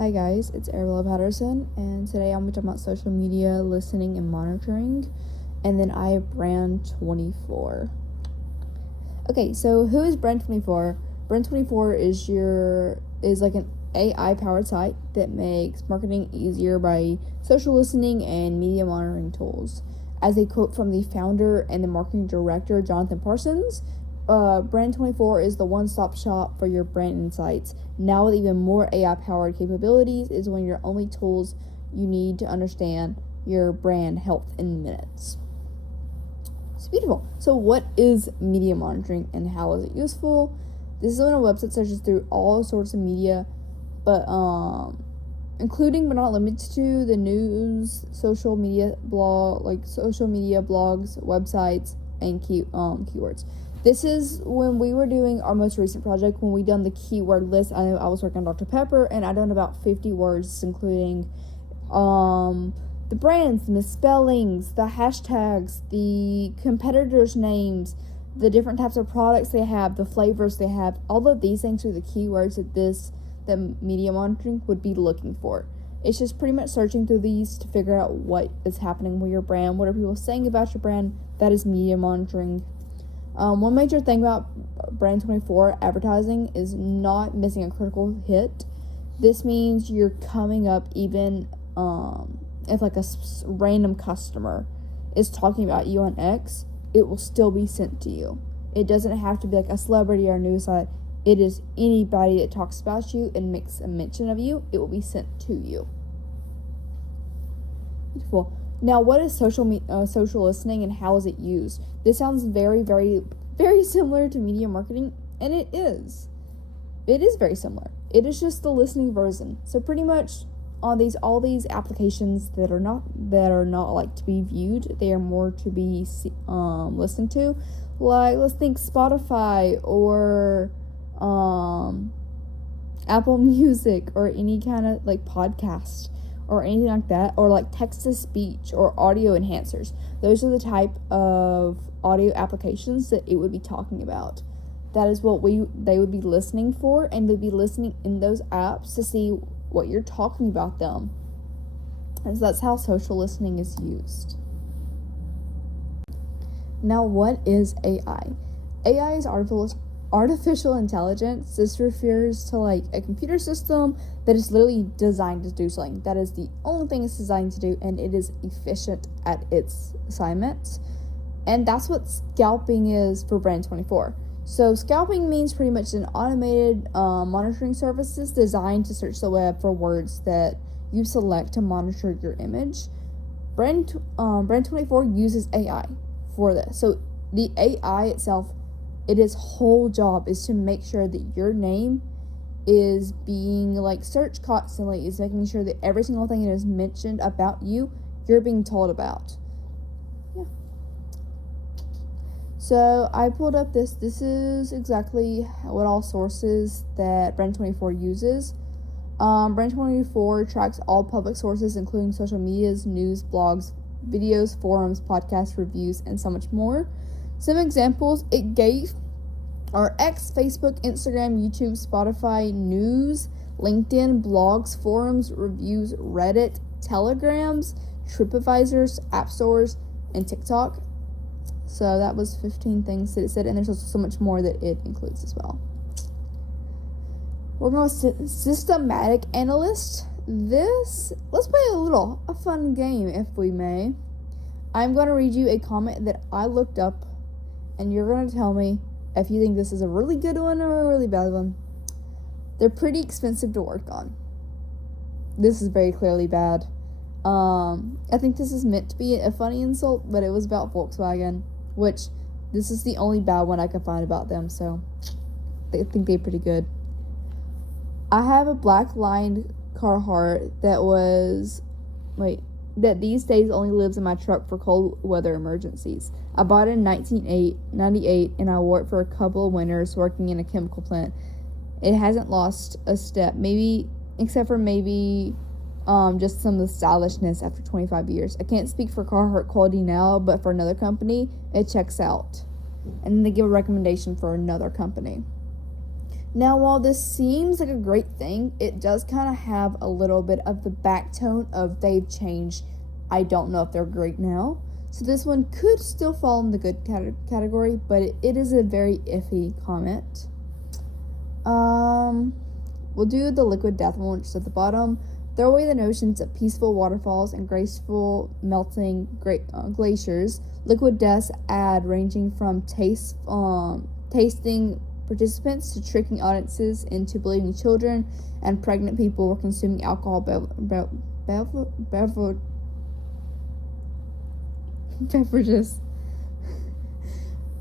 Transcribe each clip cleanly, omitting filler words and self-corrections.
Hi guys, it's Arabella Patterson, and today I'm going to talk about social media listening and monitoring, and then I have Brand24. Okay, so who is Brand24? Brand24 is like an AI powered site that makes marketing easier by social listening and media monitoring tools. As a quote from the founder and the marketing director, Jonathan Parsons, Brand24 is the one-stop shop for your brand insights. Now with even more AI-powered capabilities is one of your only tools you need to understand your brand health in minutes. It's beautiful. So what is media monitoring and how is it useful? This is when a website searches through all sorts of media, but including but not limited to the news, social media blogs, websites, and keywords. This is when we were doing our most recent project, when we done the keyword list. I know I was working on Dr. Pepper, and I done about 50 words, including the brands, the misspellings, the hashtags, the competitors' names, the different types of products they have, the flavors they have. All of these things are the keywords that media monitoring would be looking for. It's just pretty much searching through these to figure out what is happening with your brand, what are people saying about your brand. That is media monitoring. One major thing about Brand24 advertising is not missing a critical hit. This means you're coming up even if like a random customer is talking about you on X, it will still be sent to you. It doesn't have to be like a celebrity or a news site. It is anybody that talks about you and makes a mention of you, it will be sent to you. Beautiful. Now, what is social listening and how is it used? This sounds very, very, very similar to media marketing, and it is. It is very similar. It is just the listening version. So pretty much on all these applications that are not like to be viewed, they are more to be listened to. Like, let's think Spotify or Apple Music or any kind of like podcast or anything like that, or like text-to-speech or audio enhancers. Those are the type of audio applications that it would be talking about. That is what they would be listening for, and they'd be listening in those apps to see what you're talking about them. And so that's how social listening is used. Now, what is AI? AI is artificial intelligence. This refers to like a computer system that is literally designed to do something. That is the only thing it's designed to do, and it is efficient at its assignments. And that's what scalping is for Brand24. So scalping means pretty much an automated monitoring services designed to search the web for words that you select to monitor your image. Brand24 uses AI for this. So the AI itself, its whole job is to make sure that your name is being like searched constantly, is making sure that every single thing that is mentioned about you, you're being told about. Yeah. So I pulled up this is exactly what all sources that Brand24 uses. Brand24 tracks all public sources, including social medias, news, blogs, videos, forums, podcasts, reviews, and so much more. Some examples it gave are X, Facebook, Instagram, YouTube, Spotify, news, LinkedIn, blogs, forums, reviews, Reddit, Telegrams, TripAdvisors, app stores, and TikTok. So that was 15 things that it said, and there's also so much more that it includes as well. We're going to systematic analyst. Let's play a fun game, if we may. I'm going to read you a comment that I looked up, and you're going to tell me if you think this is a really good one or a really bad one. They're pretty expensive to work on. This is very clearly bad. I think this is meant to be a funny insult, but it was about Volkswagen, which this is the only bad one I could find about them, so I think they're pretty good. I have a black lined Carhartt that these days only lives in my truck for cold weather emergencies. I bought it in 1998 and I wore it for a couple of winters working in a chemical plant. It hasn't lost a step, except for just some of the stylishness after 25 years. I can't speak for Carhartt quality now, but for another company, it checks out. And then they give a recommendation for another company. Now, while this seems like a great thing, it does kind of have a little bit of the back tone of they've changed. I don't know if they're great now. So this one could still fall in the good category, but it is a very iffy comment. We'll do the liquid death one, which is at the bottom. Throw away the notions of peaceful waterfalls and graceful melting glaciers. Liquid deaths add ranging from tasting participants to tricking audiences into believing children and pregnant people were consuming alcohol beverages.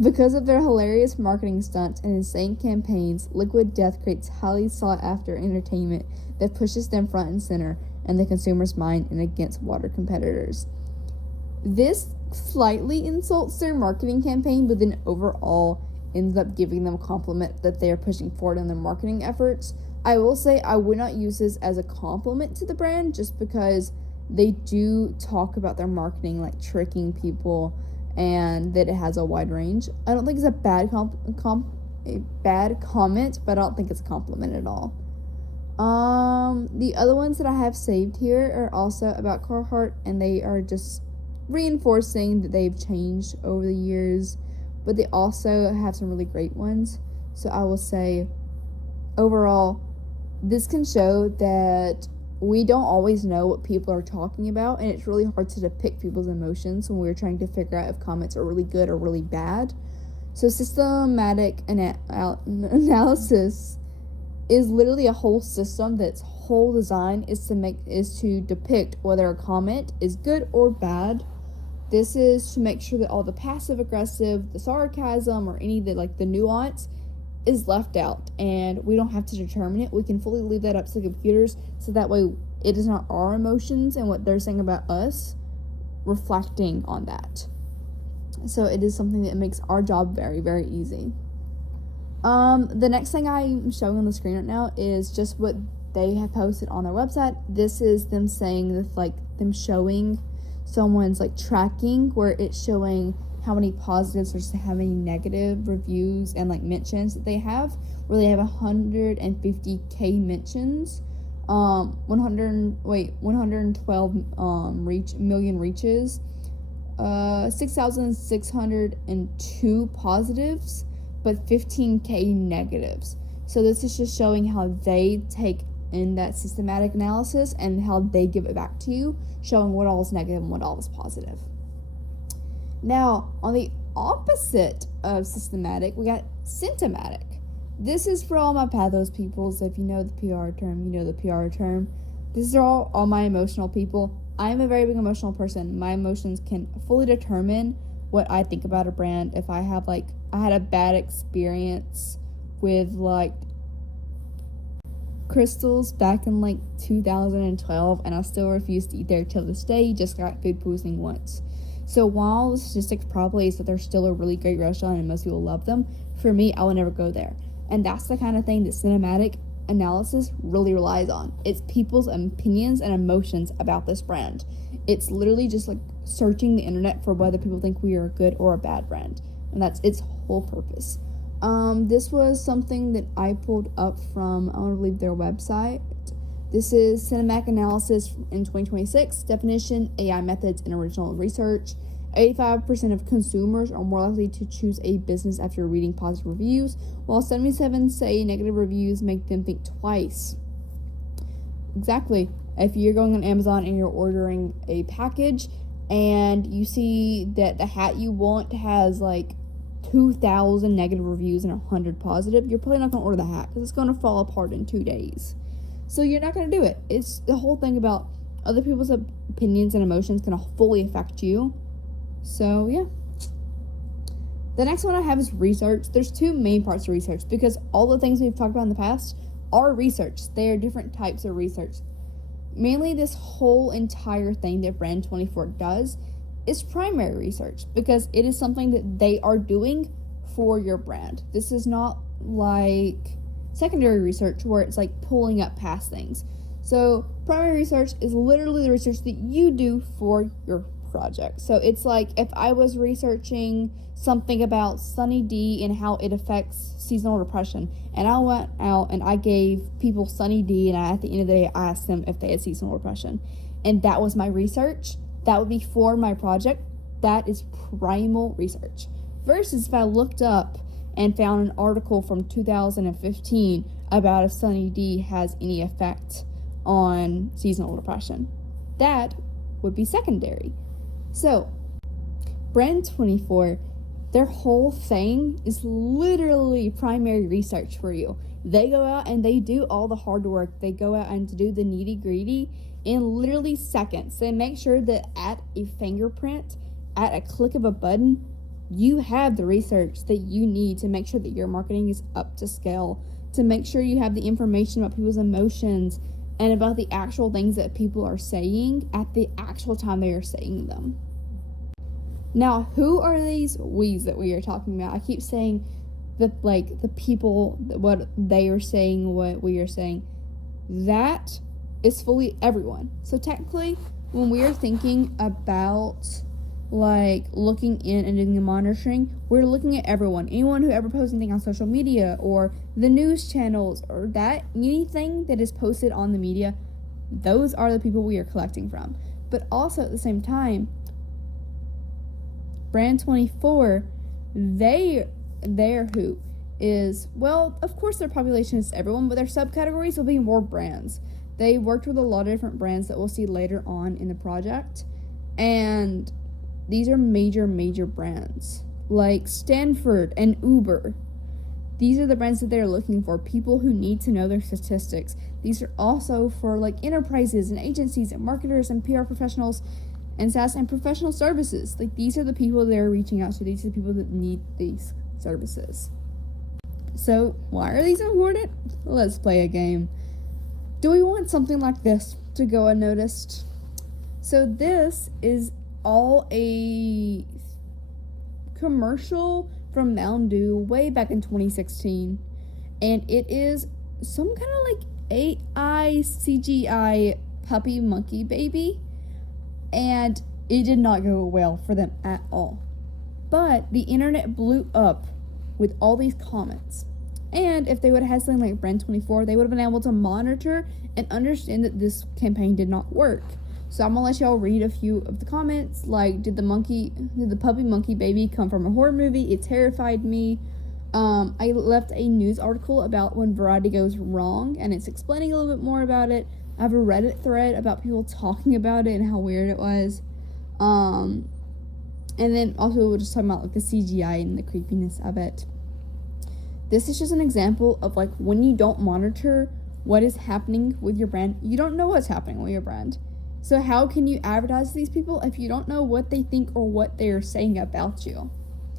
Because of their hilarious marketing stunts and insane campaigns, Liquid Death creates highly sought-after entertainment that pushes them front and center in the consumer's mind and against water competitors. This slightly insults their marketing campaign, but then overall ends up giving them a compliment that they are pushing forward in their marketing efforts. I will say I would not use this as a compliment to the brand, just because they do talk about their marketing like tricking people and that it has a wide range. I don't think it's a bad bad comment, but I don't think it's a compliment at all. The other ones that I have saved here are also about Carhartt, and they are just reinforcing that they've changed over the years, but they also have some really great ones. So I will say, overall, this can show that we don't always know what people are talking about, and it's really hard to depict people's emotions when we're trying to figure out if comments are really good or really bad. So systematic analysis is literally a whole system that's whole design is to depict whether a comment is good or bad. This is to make sure that all the passive aggressive, the sarcasm, or any of the the nuance is left out, and we don't have to determine it. We can fully leave that up to the computers, so that way it is not our emotions and what they're saying about us reflecting on that. So it is something that makes our job very, very easy. The next thing I'm showing on the screen right now is just what they have posted on their website. This is them saying that them showing someone's tracking, where it's showing how many positives versus how many negative reviews and mentions that they have, where they have 150k mentions, 112 million reaches, 6,602 positives, but 15k negatives. So this is just showing how they take in that systematic analysis and how they give it back to you, showing what all is negative and what all is positive. Now, on the opposite of systematic, we got symptomatic. This is for all my pathos people, so if you know the PR term, you know the PR term. These are all my emotional people. I am a very big emotional person. My emotions can fully determine what I think about a brand. If I have I had a bad experience with crystals back in 2012, and I still refuse to eat there till this day. Just got food poisoning once. So while the statistics probably is that they're still a really great restaurant and most people love them, for me, I will never go there. And that's the kind of thing that cinematic analysis really relies on. It's people's opinions and emotions about this brand. It's literally just searching the internet for whether people think we are a good or a bad brand. And that's its whole purpose. This was something that I pulled up from, I want to believe, their website. This is Cinematic Analysis in 2026. Definition, AI methods, and original research. 85% of consumers are more likely to choose a business after reading positive reviews, while 77% say negative reviews make them think twice. Exactly. If you're going on Amazon and you're ordering a package and you see that the hat you want has 2,000 negative reviews and 100 positive, you're probably not going to order the hat because it's going to fall apart in 2 days. So you're not going to do it. It's the whole thing about other people's opinions and emotions going to fully affect you. So, yeah. The next one I have is research. There's two main parts of research, because all the things we've talked about in the past are research. They are different types of research. Mainly this whole entire thing that Brand 24 does is primary research, because it is something that they are doing for your brand. This is not secondary research where it's pulling up past things. So primary research is literally the research that you do for your project. So it's like if I was researching something about Sunny D and how it affects seasonal depression, and I went out and I gave people Sunny D, and at the end of the day I asked them if they had seasonal depression, and that was my research, that would be for my project. That is primal research. Versus if I looked up and found an article from 2015 about if Sunny D has any effect on seasonal depression, that would be secondary. So Brand 24, their whole thing is literally primary research for you. They go out and they do all the hard work. They go out and do the nitty gritty in literally seconds. They make sure that at a fingerprint, at a click of a button, you have the research that you need to make sure that your marketing is up to scale, to make sure you have the information about people's emotions and about the actual things that people are saying at the actual time they are saying them. Now, who are these we's that we are talking about? I keep saying that, like, the people, what they are saying, what we are saying. That is fully everyone. So technically, when we are thinking about, like, looking in and doing the monitoring, we're looking at everyone. Anyone who ever posts anything on social media or the news channels or that, anything that is posted on the media, those are the people we are collecting from. But also at the same time, Brand 24, their who is, well, of course their population is everyone, but their subcategories will be more brands. They worked with a lot of different brands that we'll see later on in the project, and these are major brands like Stanford and Uber. These are the brands that they're looking for, people who need to know their statistics. These are also for like enterprises and agencies and marketers and PR professionals and SaaS and professional services. Like, these are the people they're reaching out to. These are the people that need these services. So why are these important? Let's play a game. Do we want something like this to go unnoticed? So this is all a commercial from Mountain Dew way back in 2016, and it is some kind of like AI CGI puppy monkey baby, and it did not go well for them at all. But the internet blew up with all these comments, and if they would have had something like Brand 24, they would have been able to monitor and understand that this campaign did not work. So I'm gonna let y'all read a few of the comments, like, did the puppy monkey baby come from a horror movie? It terrified me. I left a news article about when Variety goes wrong, and it's explaining a little bit more about it. I have a Reddit thread about people talking about it and how weird it was. And then also we're just talking about like the CGI and the creepiness of it. This is just an example of like when you don't monitor what is happening with your brand, you don't know what's happening with your brand. So how can you advertise to these people if you don't know what they think or what they are saying about you?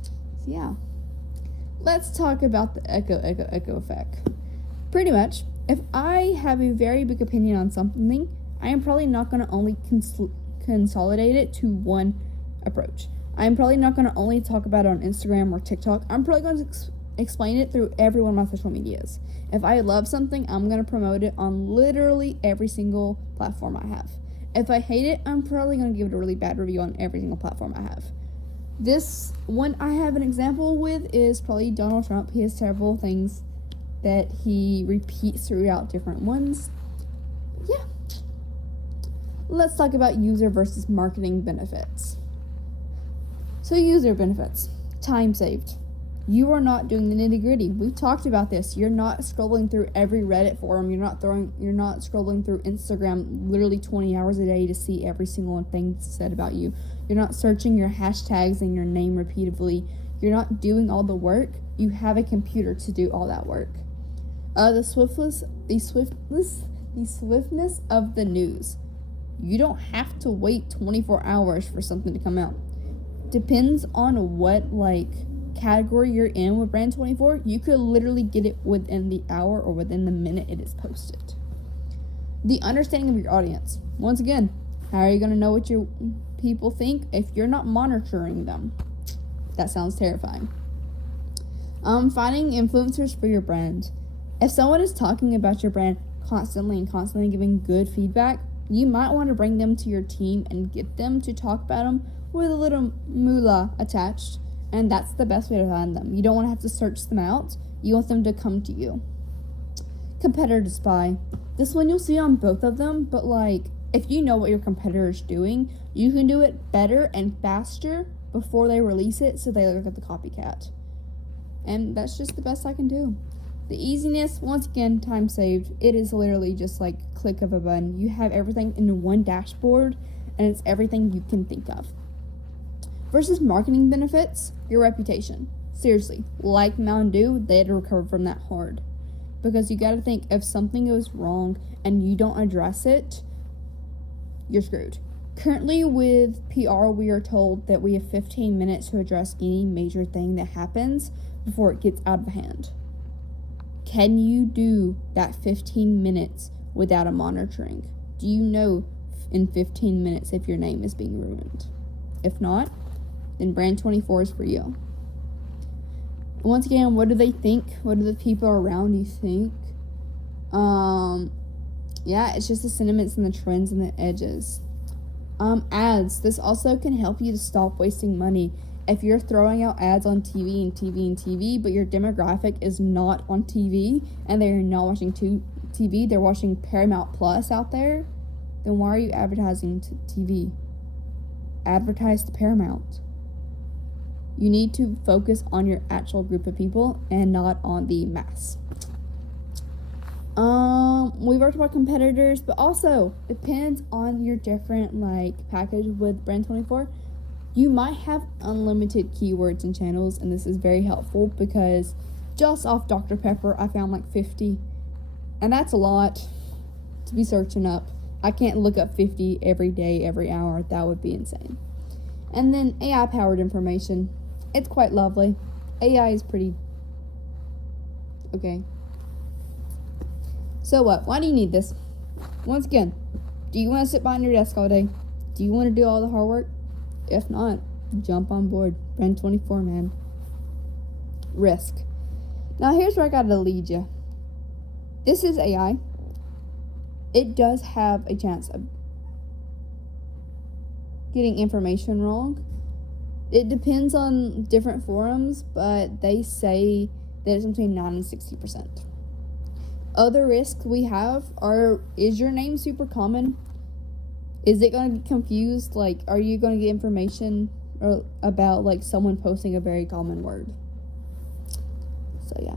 So yeah. Let's talk about the echo effect. Pretty much, if I have a very big opinion on something, I am probably not going to only consolidate it to one approach. I'm probably not going to only talk about it on Instagram or TikTok. I'm probably going to explain it through every one of my social medias. If I love something, I'm going to promote it on literally every single platform I have. If I hate it, I'm probably going to give it a really bad review on every single platform I have. This one I have an example with is probably Donald Trump. He has terrible things that he repeats throughout different ones. Yeah. Let's talk about user versus marketing benefits. So user benefits. Time saved. You are not doing the nitty gritty. We've talked about this. You're not scrolling through every Reddit forum. You're not scrolling through Instagram literally 20 hours a day to see every single thing said about you. You're not searching your hashtags and your name repeatedly. You're not doing all the work. You have a computer to do all that work. The swiftness of the news. You don't have to wait 24 hours for something to come out. Depends on what category you're in with Brand 24. You could literally get it within the hour or within the minute it is posted. The understanding of your audience. Once again, how are you going to know what your people think if you're not monitoring them? That sounds terrifying. Finding influencers for your brand. If someone is talking about your brand constantly and constantly giving good feedback, You might want to bring them to your team and get them to talk about them with a little moolah attached, and that's the best way to find them. You don't want to have to search them out. You want them to come to you. Competitor spy. This one you'll see on both of them, but like, if you know what your competitor is doing, you can do it better and faster before they release it, so they look at the copycat. And that's just the best I can do. The easiness, once again, time saved. It is literally just like click of a button. You have everything in one dashboard, and it's everything you can think of. Versus marketing benefits, your reputation. Seriously, like Mountain Dew, they had to recover from that hard. Because you gotta think, if something goes wrong and you don't address it, you're screwed. Currently with PR, we are told that we have 15 minutes to address any major thing that happens before it gets out of hand. Can you do that 15 minutes without a monitoring? Do you know in 15 minutes if your name is being ruined? If not, then Brand 24 is for you. Once again, what do they think? What do the people around you think? Yeah, it's just the sentiments and the trends and the edges. Ads. This also can help you to stop wasting money. If you're throwing out ads on TV and TV and TV, but your demographic is not on TV and they're not watching TV, they're watching Paramount Plus out there, then why are you advertising to TV? Advertise to Paramount. You need to focus on your actual group of people and not on the mass. We worked about competitors, but also depends on your different package with Brand 24. You might have unlimited keywords and channels, and this is very helpful because just off Dr. Pepper, I found 50, and that's a lot to be searching up. I can't look up 50 every day, every hour. That would be insane. And then AI-powered information. It's quite lovely. AI is pretty okay. So what? Why do you need this? Once again, do you want to sit behind your desk all day? Do you want to do all the hard work? If not, jump on board. Brand 24, man. Risk. Now here's where I gotta lead you. This is AI. It does have a chance of getting information wrong. It depends on different forums, but they say that it's between 9 and 60%. Other risks we have are, is your name super common? Is it going to get confused? Are you going to get information about someone posting a very common word? So yeah.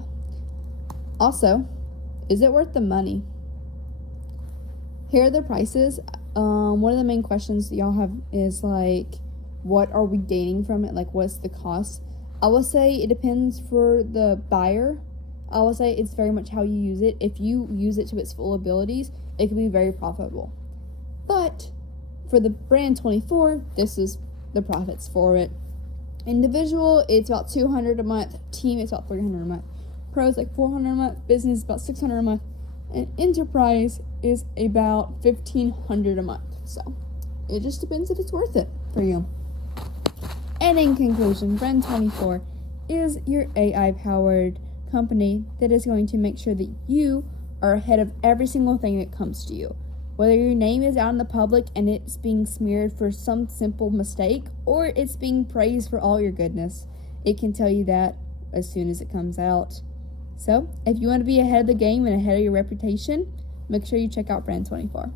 Also, is it worth the money? Here are the prices. One of the main questions that y'all have is what are we gaining from it? What's the cost? I will say it depends for the buyer. I will say it's very much how you use it. If you use it to its full abilities, it can be very profitable. But for the Brand 24, this is the profits for it. Individual, it's about $200 a month. Team, it's about $300 a month. Pros, $400 a month. Business, about $600 a month. And enterprise is about $1,500 a month. So it just depends if it's worth it for you. And in conclusion, Brand 24 is your AI-powered company that is going to make sure that you are ahead of every single thing that comes to you. Whether your name is out in the public and it's being smeared for some simple mistake, or it's being praised for all your goodness, it can tell you that as soon as it comes out. So, if you want to be ahead of the game and ahead of your reputation, make sure you check out Brand 24.